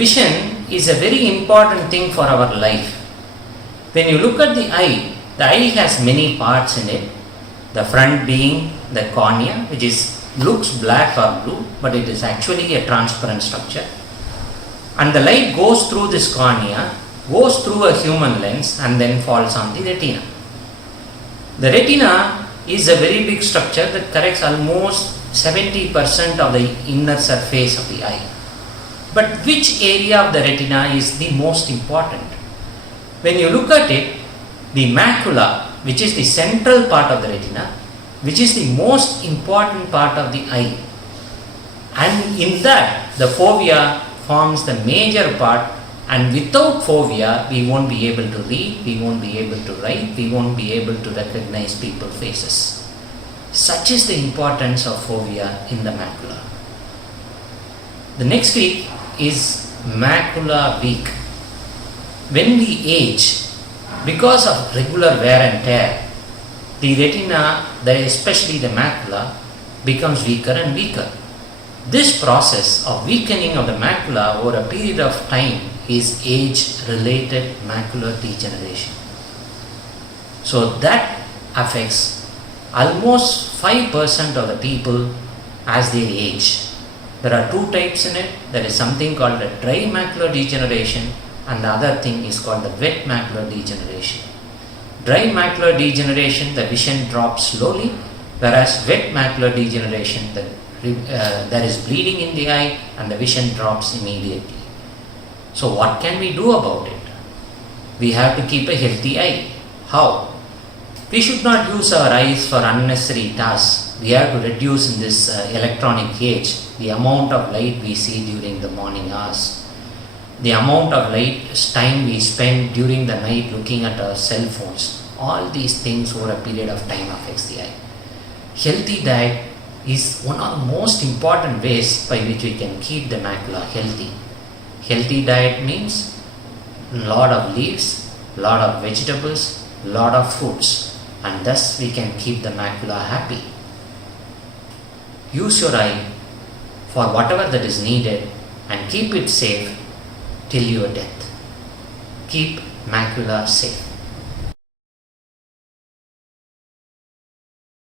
Vision is a very important thing for our life. When you look at the eye has many parts in it. The front being the cornea, which looks black or blue, but it is actually a transparent structure. And the light goes through this cornea, goes through a human lens, and then falls on the retina. The retina is a very big structure that corrects almost 70% of the inner surface of the eye. But which area of the retina is the most important? When you look at it, the macula, which is the central part of the retina, which is the most important part of the eye, and in that the fovea forms the major part, and without fovea we won't be able to read, we won't be able to write, we won't be able to recognize people's faces. Such is the importance of fovea in the macula. The next week is macula week. When we age, because of regular wear and tear, the retina, especially the macula, becomes weaker and weaker. This process of weakening of the macula over a period of time is age-related macular degeneration. So that affects almost 5% of the people as they age. There are two types in it. There is something called a dry macular degeneration, and the other thing is called the wet macular degeneration. Dry macular degeneration, the vision drops slowly, whereas wet macular degeneration, there is bleeding in the eye and the vision drops immediately. So what can we do about it? We have to keep a healthy eye. How? We should not use our eyes for unnecessary tasks. We have to reduce in this electronic age the amount of light we see during the morning hours, the amount of time we spend during the night looking at our cell phones. All these things over a period of time affects the eye. Healthy diet is one of the most important ways by which we can keep the macula healthy. Healthy diet means a lot of leaves, a lot of vegetables, a lot of fruits, and thus we can keep the macula happy. Use your eye for whatever that is needed and keep it safe till your death. Keep macula safe.